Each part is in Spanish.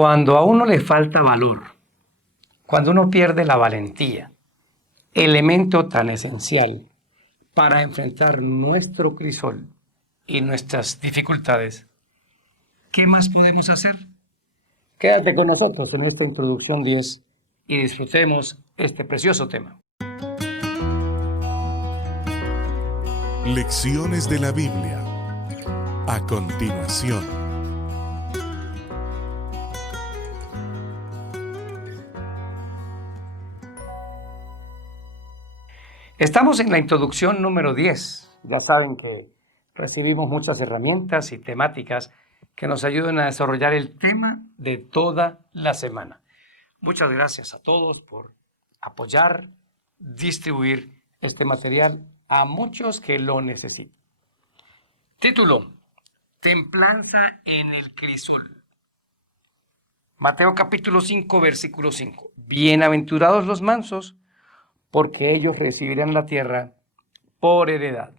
Cuando a uno le falta valor, cuando uno pierde la valentía, elemento tan esencial para enfrentar nuestro crisol y nuestras dificultades, ¿qué más podemos hacer? Quédate con nosotros en esta introducción 10 y disfrutemos este precioso tema. Lecciones de la Biblia. A continuación. Estamos en la introducción número 10. Ya saben que recibimos muchas herramientas y temáticas que nos ayudan a desarrollar el tema de toda la semana. Muchas gracias a todos por apoyar, distribuir este material a muchos que lo necesitan. Título: Templanza en el crisol. Mateo capítulo 5, versículo 5. Bienaventurados los mansos, porque ellos recibirán la tierra por heredad.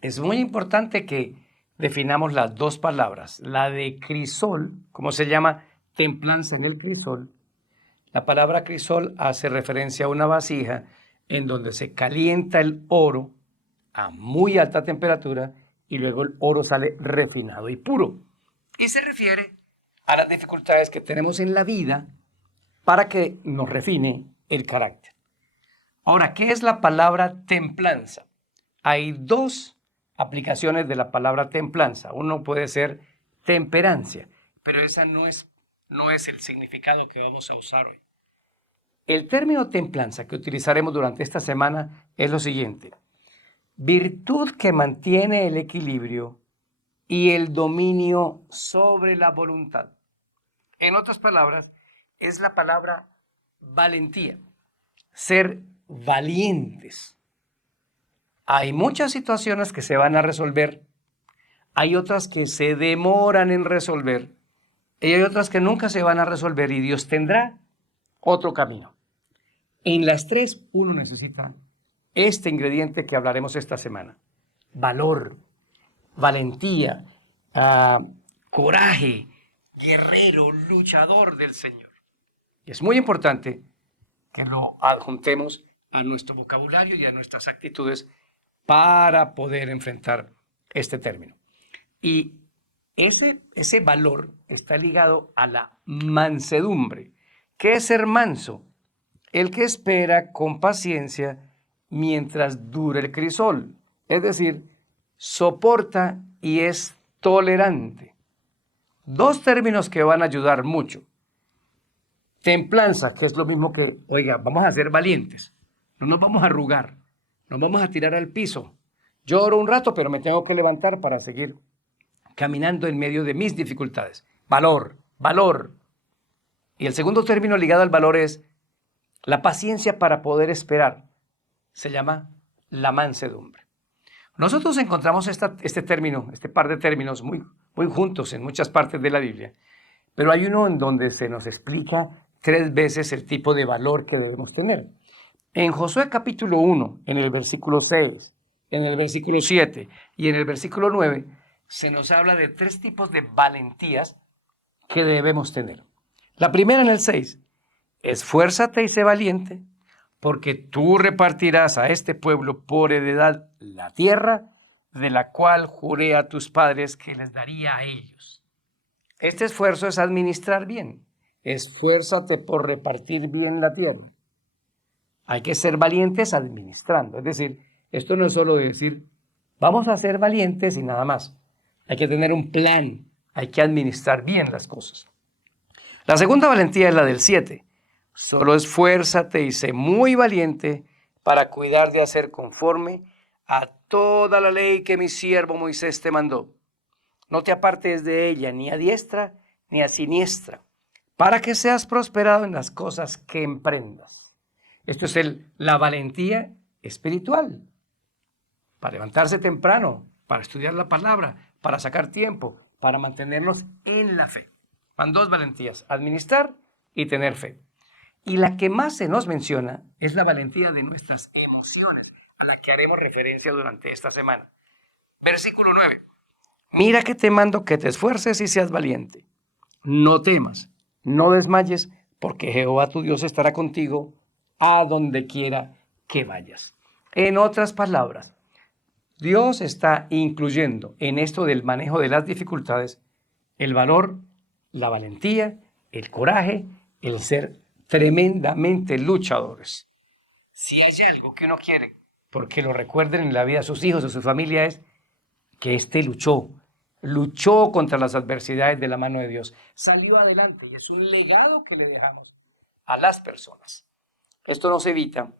Es muy importante que definamos las dos palabras. La de crisol, como se llama templanza en el crisol. La palabra crisol hace referencia a una vasija en donde se calienta el oro a muy alta temperatura y luego el oro sale refinado y puro. Y se refiere a las dificultades que tenemos en la vida para que nos refine el carácter. Ahora, ¿qué es la palabra templanza? Hay dos aplicaciones de la palabra templanza. Uno puede ser temperancia, pero esa no es el significado que vamos a usar hoy. El término templanza que utilizaremos durante esta semana es lo siguiente: virtud que mantiene el equilibrio y el dominio sobre la voluntad. En otras palabras, es la palabra valentía, ser valientes. Hay muchas situaciones que se van a resolver, hay otras que se demoran en resolver, y hay otras que nunca se van a resolver y Dios tendrá otro camino. En las tres uno necesita este ingrediente que hablaremos esta semana: valor, valentía, coraje, guerrero, luchador del Señor. Y es muy importante que lo adjuntemos a nuestro vocabulario y a nuestras actitudes para poder enfrentar este término. Y ese valor está ligado a la mansedumbre. ¿Qué es ser manso? El que espera con paciencia mientras dure el crisol, es decir, soporta y es tolerante. Dos términos que van a ayudar mucho. Templanza, que es lo mismo que, oiga, vamos a ser valientes, no nos vamos a arrugar, nos vamos a tirar al piso. Lloro un rato, pero me tengo que levantar para seguir caminando en medio de mis dificultades. Valor, valor. Y el segundo término ligado al valor es la paciencia para poder esperar. Se llama la mansedumbre. Nosotros encontramos este término, este par de términos muy juntos en muchas partes de la Biblia, pero hay uno en donde se nos explica 3 veces el tipo de valor que debemos tener. En Josué capítulo 1, en el versículo 6, en el versículo 7 y en el versículo 9, se nos habla de 3 tipos de valentías que debemos tener. La primera, en el 6, esfuérzate y sé valiente, porque tú repartirás a este pueblo por heredad la tierra de la cual juré a tus padres que les daría a ellos. Este esfuerzo es administrar bien. Esfuérzate por repartir bien la tierra. Hay que ser valientes administrando. Es decir, esto no es solo decir, vamos a ser valientes y nada más. Hay que tener un plan. Hay que administrar bien las cosas. La segunda valentía es la del 7. Solo esfuérzate y sé muy valiente para cuidar de hacer conforme a toda la ley que mi siervo Moisés te mandó. No te apartes de ella ni a diestra ni a siniestra, para que seas prosperado en las cosas que emprendas. Esto es la valentía espiritual. Para levantarse temprano, para estudiar la palabra, para sacar tiempo, para mantenernos en la fe. Van 2 valentías: administrar y tener fe. Y la que más se nos menciona es la valentía de nuestras emociones, a la que haremos referencia durante esta semana. Versículo 9. Mira que te mando que te esfuerces y seas valiente. No temas, No desmayes, porque Jehová tu Dios estará contigo a donde quiera que vayas. En otras palabras, Dios está incluyendo en esto del manejo de las dificultades el valor, la valentía, el coraje, el ser tremendamente luchadores. Si hay algo que uno quiere, porque lo recuerden en la vida de sus hijos, de su familia, es que éste luchó contra las adversidades de la mano de Dios, salió adelante y es un legado que le dejamos a las personas. Esto nos evita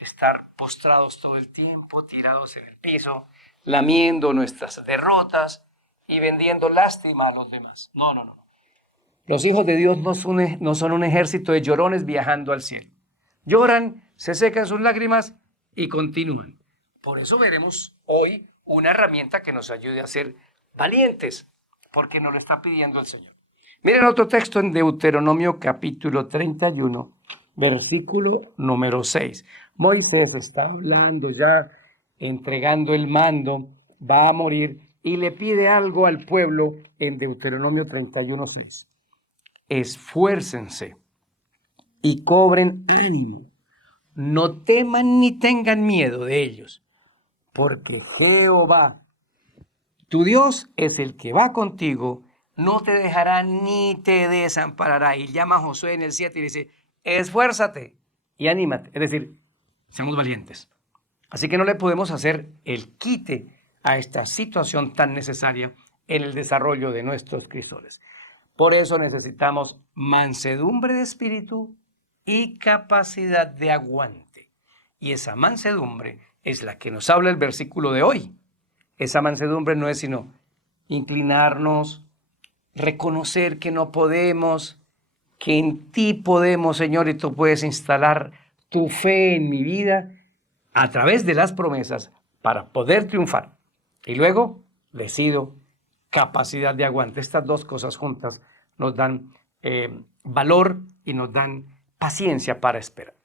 estar postrados todo el tiempo, tirados en el piso, lamiendo nuestras derrotas y vendiendo lástima a los demás. No. Los hijos de Dios no son un ejército de llorones viajando al cielo. Lloran, se secan sus lágrimas y continúan. Por eso veremos hoy una herramienta que nos ayude a ser valientes, porque nos lo está pidiendo el Señor. Miren otro texto en Deuteronomio capítulo 31, versículo número 6. Moisés está hablando ya, entregando el mando, va a morir y le pide algo al pueblo en Deuteronomio 31, 6. Esfuércense y cobren ánimo. No teman ni tengan miedo de ellos, porque Jehová, tu Dios, es el que va contigo, no te dejará ni te desamparará. Y llama a Josué en el 7 y dice, esfuérzate y anímate. Es decir, seamos valientes. Así que no le podemos hacer el quite a esta situación tan necesaria en el desarrollo de nuestros crisoles. Por eso necesitamos mansedumbre de espíritu y capacidad de aguante. Y esa mansedumbre es la que nos habla el versículo de hoy. Esa mansedumbre no es sino inclinarnos, reconocer que no podemos, que en ti podemos, Señor, y tú puedes instalar tu fe en mi vida a través de las promesas para poder triunfar. Y luego decido capacidad de aguante. Estas dos cosas juntas nos dan valor y nos dan paciencia para esperar.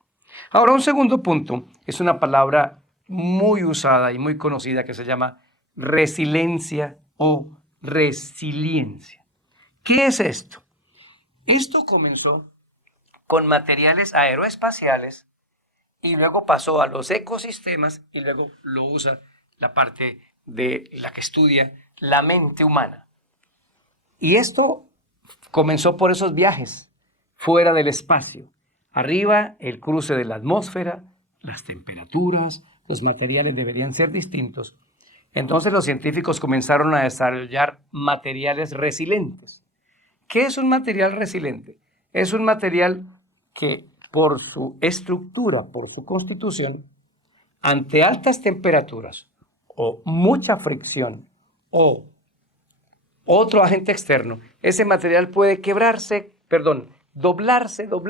Ahora, un segundo punto es una palabra muy usada y muy conocida que se llama resiliencia o resiliencia. ¿Qué es esto? Esto comenzó con materiales aeroespaciales y luego pasó a los ecosistemas y luego lo usa la parte de la que estudia la mente humana. Y esto comenzó por esos viajes fuera del espacio. Arriba, el cruce de la atmósfera, las temperaturas, los materiales deberían ser distintos. Entonces los científicos comenzaron a desarrollar materiales resilientes. ¿Qué es un material resiliente? Es un material que por su estructura, por su constitución, ante altas temperaturas o mucha fricción o otro agente externo, ese material puede doblarse,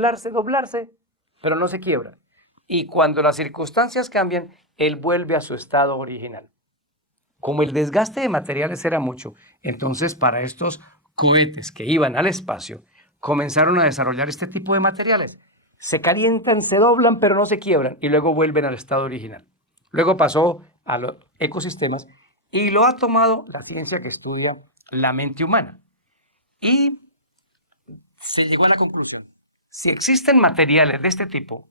pero no se quiebra. Y cuando las circunstancias cambian, él vuelve a su estado original. Como el desgaste de materiales era mucho, entonces para estos cohetes que iban al espacio, comenzaron a desarrollar este tipo de materiales. Se calientan, se doblan, pero no se quiebran y luego vuelven al estado original. Luego pasó a los ecosistemas y lo ha tomado la ciencia que estudia la mente humana. Y se llegó a la conclusión, si existen materiales de este tipo,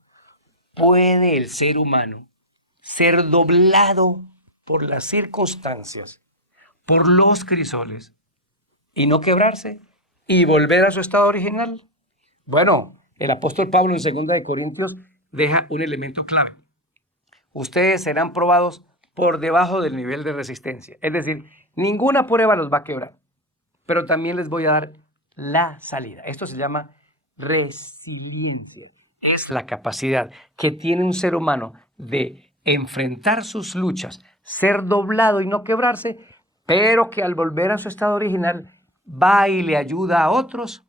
puede el ser humano ser doblado por las circunstancias, por los crisoles, y no quebrarse y volver a su estado original. Bueno, el apóstol Pablo en 2 Corintios deja un elemento clave. Ustedes serán probados por debajo del nivel de resistencia. Es decir, ninguna prueba los va a quebrar, pero también les voy a dar la salida. Esto se llama resiliencia. Es la capacidad que tiene un ser humano de enfrentar sus luchas, ser doblado y no quebrarse, pero que al volver a su estado original va y le ayuda a otros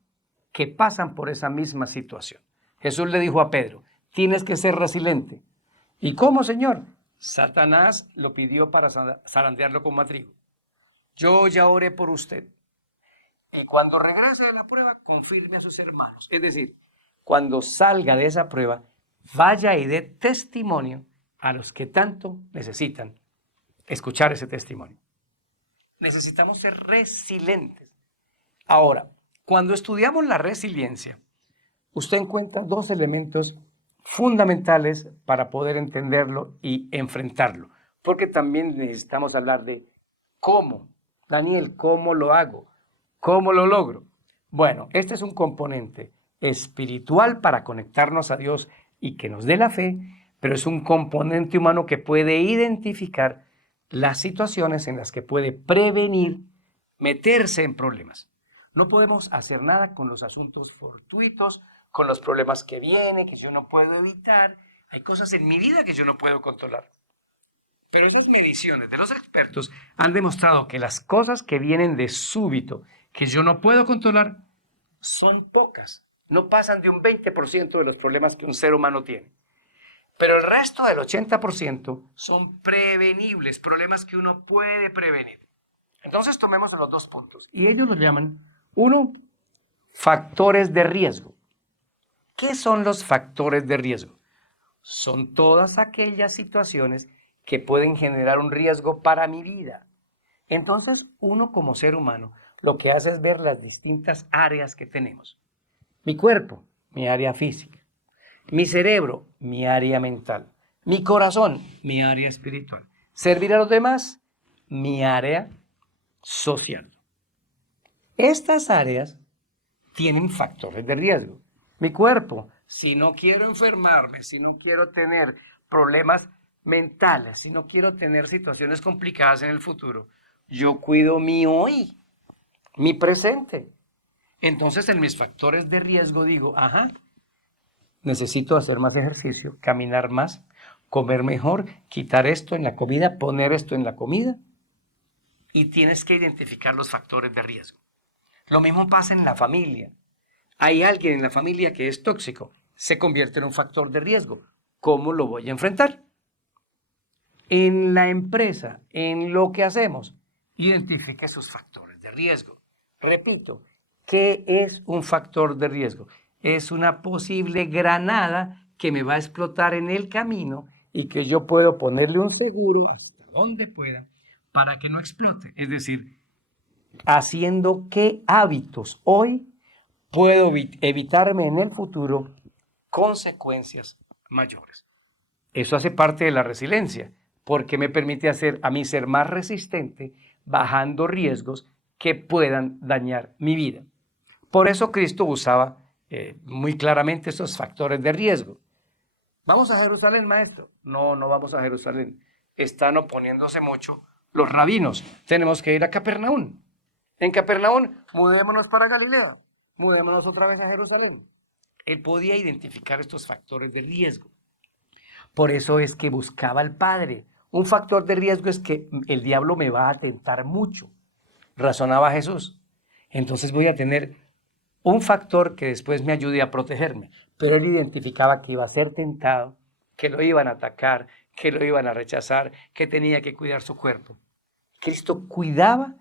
que pasan por esa misma situación. Jesús le dijo a Pedro, tienes que ser resiliente. ¿Y cómo, Señor? Satanás lo pidió para zarandearlo como a trigo. Yo ya oré por usted. Y cuando regrese de la prueba, confirme a sus hermanos. Es decir, cuando salga de esa prueba, vaya y dé testimonio a los que tanto necesitan escuchar ese testimonio. Necesitamos ser resilientes. Ahora, Cuando estudiamos la resiliencia, usted encuentra dos elementos fundamentales para poder entenderlo y enfrentarlo, porque también necesitamos hablar de cómo. Daniel, ¿cómo lo hago? ¿Cómo lo logro? Bueno, este es un componente espiritual para conectarnos a Dios y que nos dé la fe, pero es un componente humano que puede identificar las situaciones en las que puede prevenir meterse en problemas. No podemos hacer nada con los asuntos fortuitos, con los problemas que vienen, que yo no puedo evitar. Hay cosas en mi vida que yo no puedo controlar. Pero las mediciones de los expertos han demostrado que las cosas que vienen de súbito, que yo no puedo controlar, son pocas. No pasan de un 20% de los problemas que un ser humano tiene. Pero el resto del 80% son prevenibles, problemas que uno puede prevenir. Entonces tomemos los dos puntos. Y ellos los llaman, uno, factores de riesgo. ¿Qué son los factores de riesgo? Son todas aquellas situaciones que pueden generar un riesgo para mi vida. Entonces, uno como ser humano lo que hace es ver las distintas áreas que tenemos. Mi cuerpo, mi área física. Mi cerebro, mi área mental. Mi corazón, mi área espiritual. Servir a los demás, mi área social. Estas áreas tienen factores de riesgo. Mi cuerpo, si no quiero enfermarme, si no quiero tener problemas mentales, si no quiero tener situaciones complicadas en el futuro, yo cuido mi hoy, mi presente. Entonces en mis factores de riesgo digo, necesito hacer más ejercicio, caminar más, comer mejor, quitar esto en la comida, poner esto en la comida. Y tienes que identificar los factores de riesgo. Lo mismo pasa en la familia. Hay alguien en la familia que es tóxico, se convierte en un factor de riesgo. ¿Cómo lo voy a enfrentar? En la empresa, en lo que hacemos, identifique sus factores de riesgo. Repito, ¿qué es un factor de riesgo? Es una posible granada que me va a explotar en el camino y que yo puedo ponerle un seguro hasta donde pueda para que no explote. Es decir, haciendo qué hábitos hoy puedo evitarme en el futuro consecuencias mayores. Eso hace parte de la resiliencia, porque me permite a mí ser más resistente, bajando riesgos que puedan dañar mi vida. Por eso Cristo usaba muy claramente esos factores de riesgo. ¿Vamos a Jerusalén, maestro? No, no vamos a Jerusalén. Están oponiéndose mucho los rabinos. Tenemos que ir a Capernaum. En Capernaum, mudémonos para Galilea. Mudémonos otra vez a Jerusalén. Él podía identificar estos factores de riesgo. Por eso es que buscaba al Padre. Un factor de riesgo es que el diablo me va a tentar mucho, razonaba Jesús. Entonces voy a tener un factor que después me ayude a protegerme. Pero él identificaba que iba a ser tentado, que lo iban a atacar, que lo iban a rechazar, que tenía que cuidar su cuerpo. Cristo cuidaba,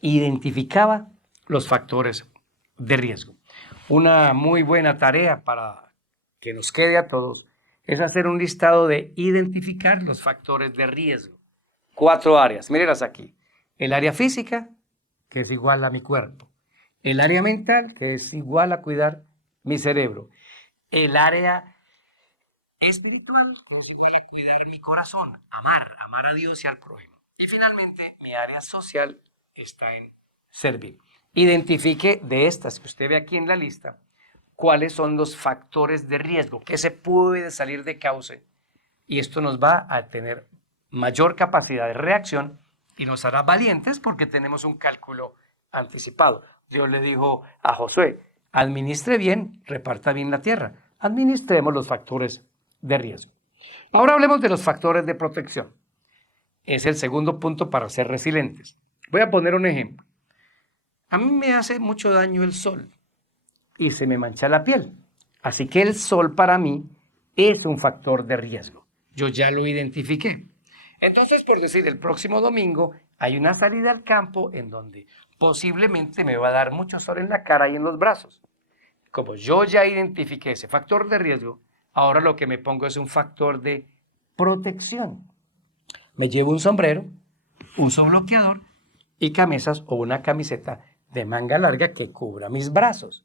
identificaba los factores de riesgo. Una muy buena tarea para que nos quede a todos es hacer un listado de identificar los factores de riesgo. 4 áreas, mírenlas aquí. El área física, que es igual a mi cuerpo. El área mental, que es igual a cuidar mi cerebro. El área espiritual, que es igual a cuidar mi corazón, amar a Dios y al prójimo. Y finalmente, mi área social está en servir. Identifique de estas que usted ve aquí en la lista, cuáles son los factores de riesgo, que se puede salir de cauce. Y esto nos va a tener mayor capacidad de reacción y nos hará valientes porque tenemos un cálculo anticipado. Dios le dijo a Josué, administre bien, reparta bien la tierra. Administremos los factores de riesgo. Ahora hablemos de los factores de protección. Es el segundo punto para ser resilientes. Voy a poner un ejemplo. A mí me hace mucho daño el sol y se me mancha la piel. Así que el sol para mí es un factor de riesgo. Yo ya lo identifiqué. Entonces, por decir, el próximo domingo hay una salida al campo en donde posiblemente me va a dar mucho sol en la cara y en los brazos. Como yo ya identifiqué ese factor de riesgo, ahora lo que me pongo es un factor de protección. Me llevo un sombrero, uso bloqueador y camisas o una camiseta de manga larga que cubra mis brazos.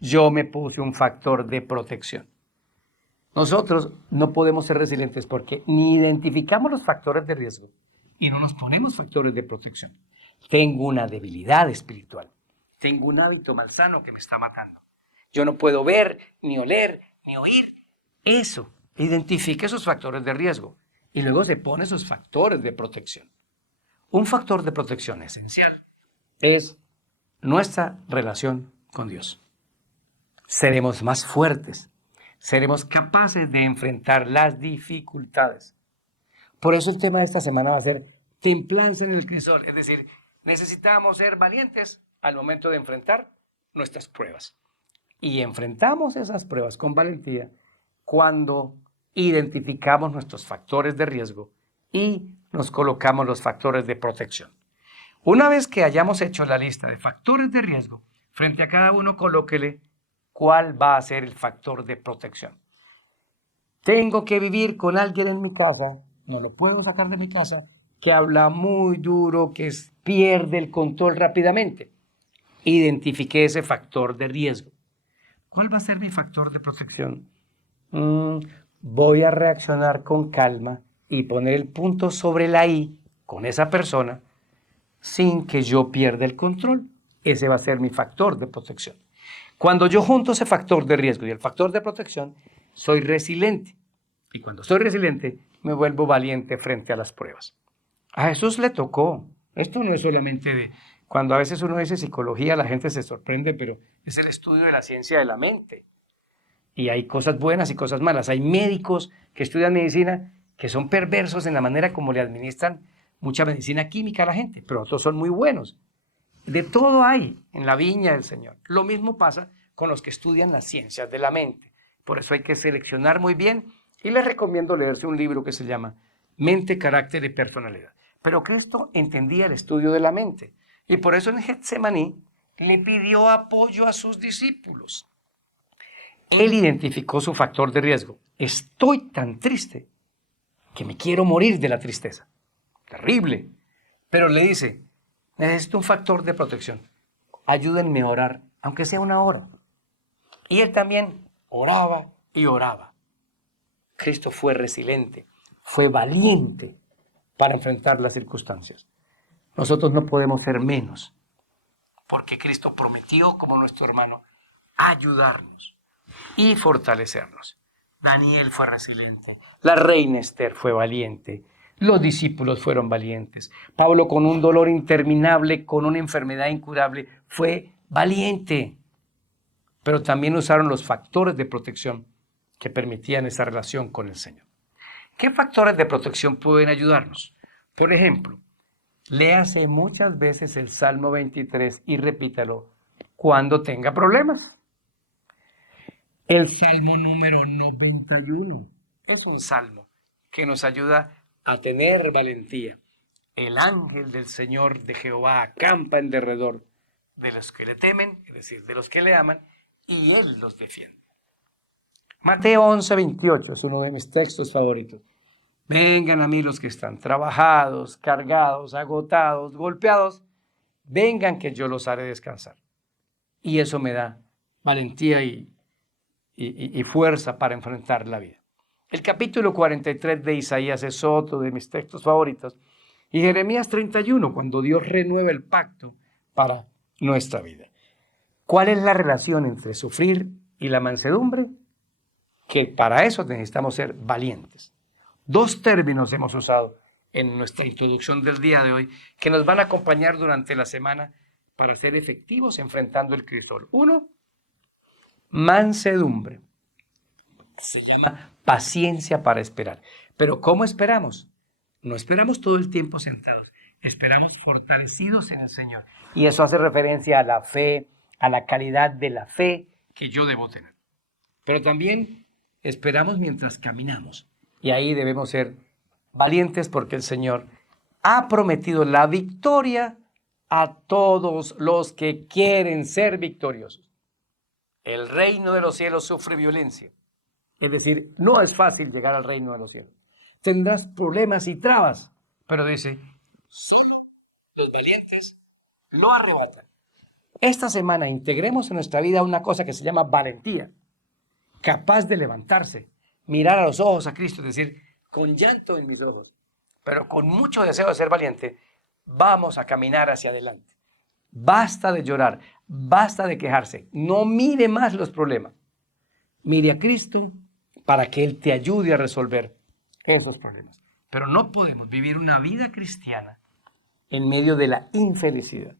Yo me puse un factor de protección. Nosotros no podemos ser resilientes porque ni identificamos los factores de riesgo y no nos ponemos factores de protección. Tengo una debilidad espiritual. Tengo un hábito malsano que me está matando. Yo no puedo ver, ni oler, ni oír. Eso, identifique esos factores de riesgo y luego se pone esos factores de protección. Un factor de protección esencial es nuestra relación con Dios. Seremos más fuertes, seremos capaces de enfrentar las dificultades. Por eso el tema de esta semana va a ser templanza en el crisol, es decir, necesitamos ser valientes al momento de enfrentar nuestras pruebas. Y enfrentamos esas pruebas con valentía cuando identificamos nuestros factores de riesgo y nos colocamos los factores de protección. Una vez que hayamos hecho la lista de factores de riesgo, frente a cada uno colóquele cuál va a ser el factor de protección. Tengo que vivir con alguien en mi casa, no lo puedo sacar de mi casa, que habla muy duro, que pierde el control rápidamente. Identifiqué ese factor de riesgo. ¿Cuál va a ser mi factor de protección? Voy a reaccionar con calma y poner el punto sobre la I con esa persona sin que yo pierda el control. Ese va a ser mi factor de protección. Cuando yo junto ese factor de riesgo y el factor de protección, soy resiliente. Y cuando soy resiliente, me vuelvo valiente frente a las pruebas. A Jesús le tocó. Esto no es solamente de... Cuando a veces uno dice psicología, la gente se sorprende, pero es el estudio de la ciencia de la mente. Y hay cosas buenas y cosas malas. Hay médicos que estudian medicina que son perversos en la manera como le administran mucha medicina química a la gente, pero otros son muy buenos. De todo hay en la viña del Señor. Lo mismo pasa con los que estudian las ciencias de la mente. Por eso hay que seleccionar muy bien y les recomiendo leerse un libro que se llama Mente, Carácter y Personalidad. Pero Cristo entendía el estudio de la mente y por eso en Getsemaní le pidió apoyo a sus discípulos. Él identificó su factor de riesgo. Estoy tan triste que me quiero morir de la tristeza. Terrible. Pero le dice, necesito un factor de protección. Ayúdenme a orar, aunque sea una hora. Y él también oraba y oraba. Cristo fue resiliente, fue valiente para enfrentar las circunstancias. Nosotros no podemos ser menos, porque Cristo prometió, como nuestro hermano, ayudarnos y fortalecernos. Daniel fue resiliente, la reina Esther fue valiente, los discípulos fueron valientes. Pablo, con un dolor interminable, con una enfermedad incurable, fue valiente. Pero también usaron los factores de protección que permitían esa relación con el Señor. ¿Qué factores de protección pueden ayudarnos? Por ejemplo, léase muchas veces el Salmo 23 y repítalo cuando tenga problemas. El Salmo número 91 es un salmo que nos ayuda a tener valentía. El ángel del Señor de Jehová acampa en derredor de los que le temen, es decir, de los que le aman, y Él los defiende. Mateo 11:28 es uno de mis textos favoritos. Vengan a mí los que están trabajados, cargados, agotados, golpeados. Vengan que yo los haré descansar. Y eso me da valentía y fuerza para enfrentar la vida. El capítulo 43 de Isaías es otro de mis textos favoritos. Y Jeremías 31, cuando Dios renueva el pacto para nuestra vida. ¿Cuál es la relación entre sufrir y la mansedumbre? Que para eso necesitamos ser valientes. Dos términos hemos usado en nuestra introducción del día de hoy que nos van a acompañar durante la semana para ser efectivos enfrentando el crisol. Uno, mansedumbre. Se llama paciencia para esperar. Pero ¿cómo esperamos? No esperamos todo el tiempo sentados, esperamos fortalecidos en el Señor. Y eso hace referencia a la fe, a la calidad de la fe que yo debo tener. Pero también esperamos mientras caminamos. Y ahí debemos ser valientes porque el Señor ha prometido la victoria a todos los que quieren ser victoriosos. El reino de los cielos sufre violencia. Es decir, no es fácil llegar al reino de los cielos. Tendrás problemas y trabas, pero dice, solo los valientes lo arrebatan. esta semana integremos en nuestra vida una cosa que se llama valentía, capaz de levantarse, mirar a los ojos a Cristo, es decir, con llanto en mis ojos, pero con mucho deseo de ser valiente, vamos a caminar hacia adelante. Basta de llorar, basta de quejarse, no mire más los problemas. Mire a Cristo para que Él te ayude a resolver esos problemas. Pero no podemos vivir una vida cristiana en medio de la infelicidad,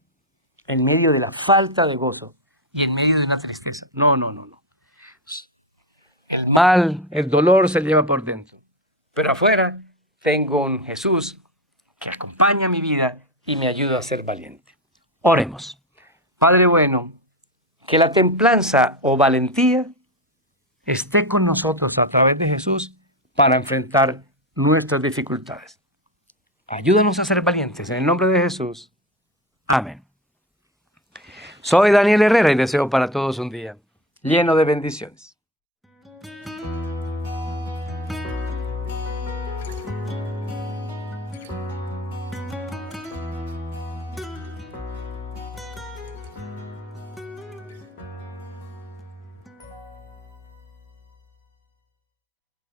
en medio de la falta de gozo y en medio de una tristeza. No. El mal, el dolor se lleva por dentro. Pero afuera tengo un Jesús que acompaña mi vida y me ayuda a ser valiente. Oremos. Padre bueno, que la templanza o valentía esté con nosotros a través de Jesús para enfrentar nuestras dificultades. Ayúdanos a ser valientes en el nombre de Jesús. Amén. Soy Daniel Herrera y deseo para todos un día lleno de bendiciones.